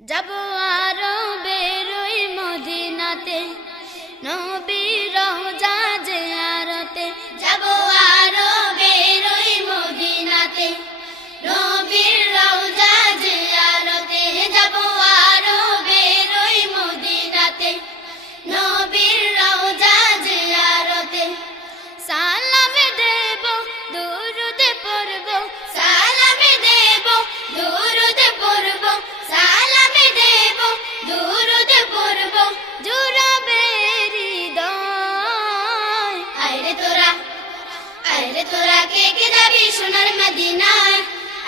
যাবো আরো বেরোই মদিনাতে, নবীর রওজা জিয়ারতে। যাবো আরো বেরোই মদিনাতে, নবীর রওজা জিয়ারতে। যাবো আরো বেরোই মদিনাতে, নবীর রওজা জিয়ারতে। সালাম দেব দুরুদ পড়ব, সালাম দেব দুরুদ পড়ব, সালাম দেব দুরুদ পড়ব, জুড়াবে হৃদয়। আইরে তোরা কে কে যাবি সোনার মদিনায়,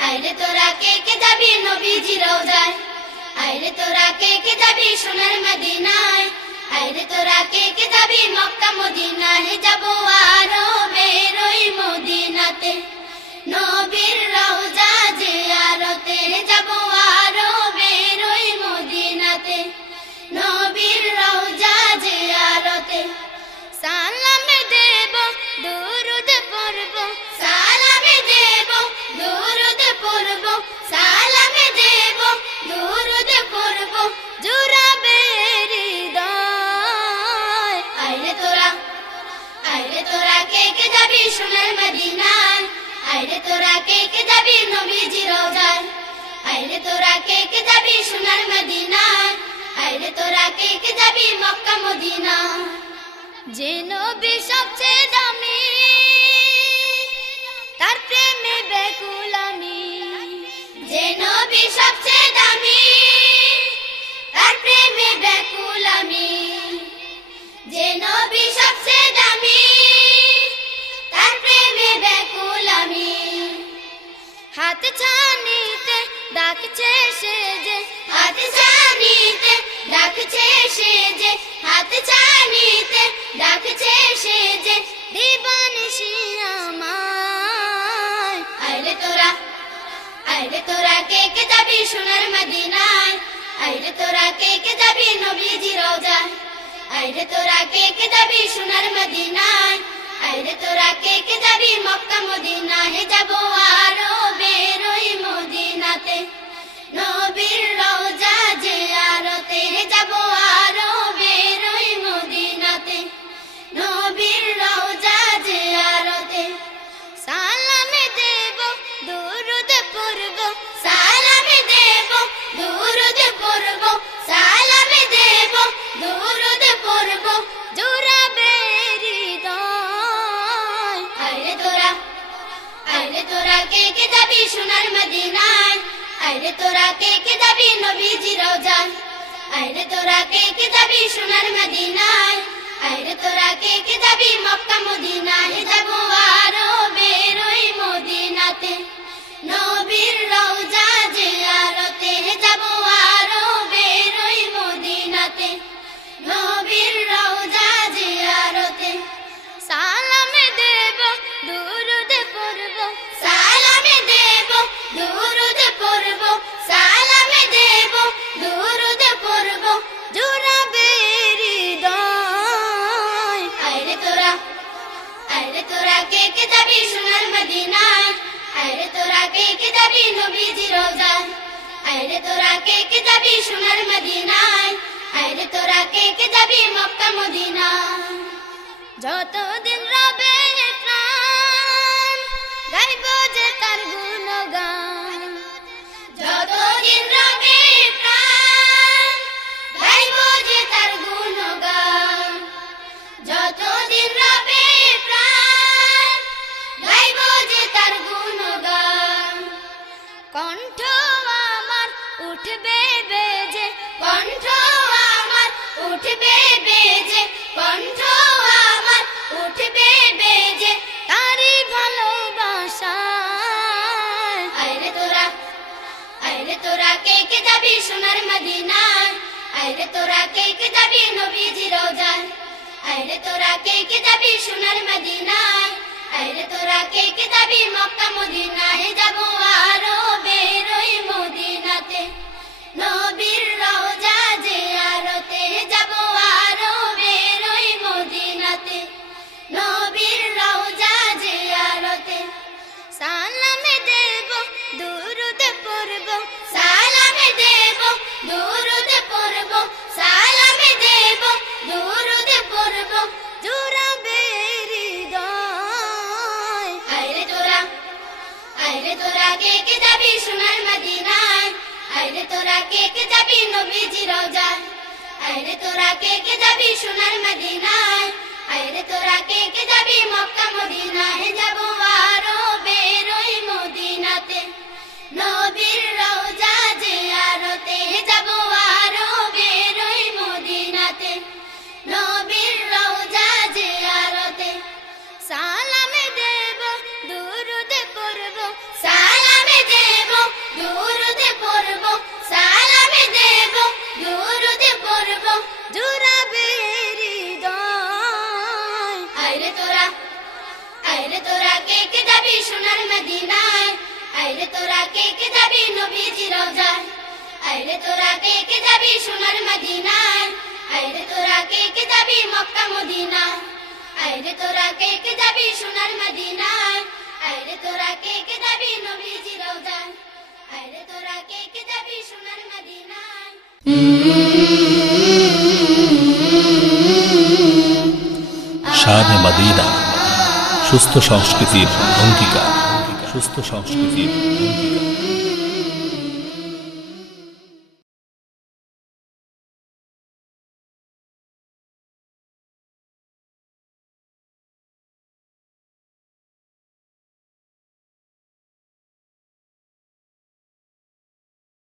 আইরে তোরা কে কে যাবি নবীজি রওজায়। আইরে তোরা কে কে যাবি সোনার মদিনায়, আইরে তোরা কে কে যাবি মক্কা মদিনায়। যাবো আরো বেরোই মদিনাতে, নবীর রওজা জিয়ারতে। যাবো আরো বেরোই মদিনাতে, নবীর রওজা জিয়ারতে। সালাম দেব দুরুদ পড়ব, সালাম দেব দুরুদ পড়ব, সালাম দেব দুরুদ পড়ব, জুড়াবে হৃদয়। আইরে তোরা কে কে যাবি সোনার মদিনায়, আইরে তোরা কে কে যাবি নবীজি রওজায়। আইরে তোরা কে কে যাবি সোনার মদিনায়, আইরে তোরা কে কে যাবি মক্কা মদিনা। যে নবী সবচেয়ে দামি, তার প্রেমে ব্যাকুল আমি। যে নবী সবচেয়ে দামি, তার প্রেমে ব্যাকুল আমি। যে নবী সবচেয়ে দামি, তার প্রেমে ব্যাকুল আমি। হাত ছানিতে ডাকছে সে যে, হাত ছানিতে ডাকছে সে যে, হাত ছানিতে ডাকছে সে যে, দিবানিশি আমায়। আইরে তোরা কে কে যাবি সোনার মদিনায়, আইরে তোরা কে কে যাবি নবীজি রওজায়। আইরে তোরা কে কে যাবি সোনার মদিনায়, আইরে তোরা কে কে যাবি মক্কা মদিনায়। যাবো আরো বেরোই মদিনাতে, নবীর রওজা জিয়ারতে। যাবো আরো বেরোই মদিনাতে, নবীর রওজা জিয়ারতে। সালাম দেব দুরুদ পড়ব, সালাম দেব দুরুদ পড়ব, সালাম দেব দুরুদ পড়ব, জুড়াবে হৃদয়। আইরে তোরা কে কে যাবি সোনার মদিনায়, আইরে তোরা কে কে যাবি নবীজি রওজায়। আইরে তোরা কে কে যাবি সোনার মদিনায়, আইরে তোরা কে কে যাবি মক্কা মদিনায়। যাবো আরো বেরোই মদিনাতে, নবীর রওজা জিয়ারতে। যাবো আরো বেরোই মদিনাতে, নবীর রওজা জিয়ারতে। সালাম দেব দুরুদ পড়ব, সালাম দেব দুরুদ পড়ব, সালাম দেব দুরুদ পড়ব, জুড়াবে হৃদয়। আইরে তোরা কে কে যাবি সোনার মদিনায়, আইরে তোরা কে কে যাবি নবীজি রওজায়। আইরে তোরা কে কে যাবি সোনার মদিনায়, আইরে তোরা কে কে যাবি মক্কা মদিনা। যতদিন রবে প্রাণ, গাইব যে তার গুণগান। যতদিন রবে প্রাণ, গাইব যে তার গুণগান। যতদিন রবে প্রাণ, গাইব যে তার গুণগান। কণ্ঠ আমার উঠবে বেজে, কণ্ঠ আমার উঠবে বেজে, কণ্ঠ আমার উঠবে বেজে, তারি ভালোবাসায়। আইরে তোরা কে কে যাবি সোনার মদিনায়, আইরে তোরা কে কে যাবি নবীজি রওজায়। আইরে তোরা কে কে যাবি সোনার মদিনায়, আইরে তোরা কে কে যাবি মক্কা মদিনায়। যাবো আরো বেরোই মদিনাতে, নবীর রওজা জিয়ারতে। যাবো আরো বেরোই মদিনাতে, নবীর রওজা জিয়ারতে। সালাম দেব দুরুদ পড়ব, সালাম দেব দুরুদ যাব জুড়াবে হৃদয়। আইরে তোরা কে কে যাবি সোনার মদিনায়, আইরে তোরা কে কে যাবি নবীজি রওজায়। আইরে তোরা কে কে যাবি সোনার মদিনায়, আইরে তোরা কে কে যাবি মক্কা মদিনায়। যাব আরো বেরোই মদিনাতে নবীর রওজা জিয়ারতে, যাব আরো বেরোই মদিনাতে নবীর রওজা জিয়ারতে। সালামে দেব দুরুদ পড়ব, সালামে দেব দুরুদ পড়ব, সালামে দেব দুরুদ পড়ব জুড়াবে হৃদয়। আইরে তোরা কে কে যাবি সোনার মদিনায়, আইরে তোরা কে কে যাবি নবীজি রওজায়। আইরে তোরা কে কে যাবি সোনার মদিনায়, আইরে তোরা কে কে যাবি মক্কা মদিনায়। আইরে তোরা কে কে যাবি সোনার মদিনায়, আইরে তোরা কে কে যাবি নবীজি রওজায়। আইরে তোরা কে কে যাবি সোনার মদিনায়। শানে মদিনা সুস্থ সংস্কৃতির অঙ্গীকার, সুস্থ সংস্কৃতির অঙ্গীকার।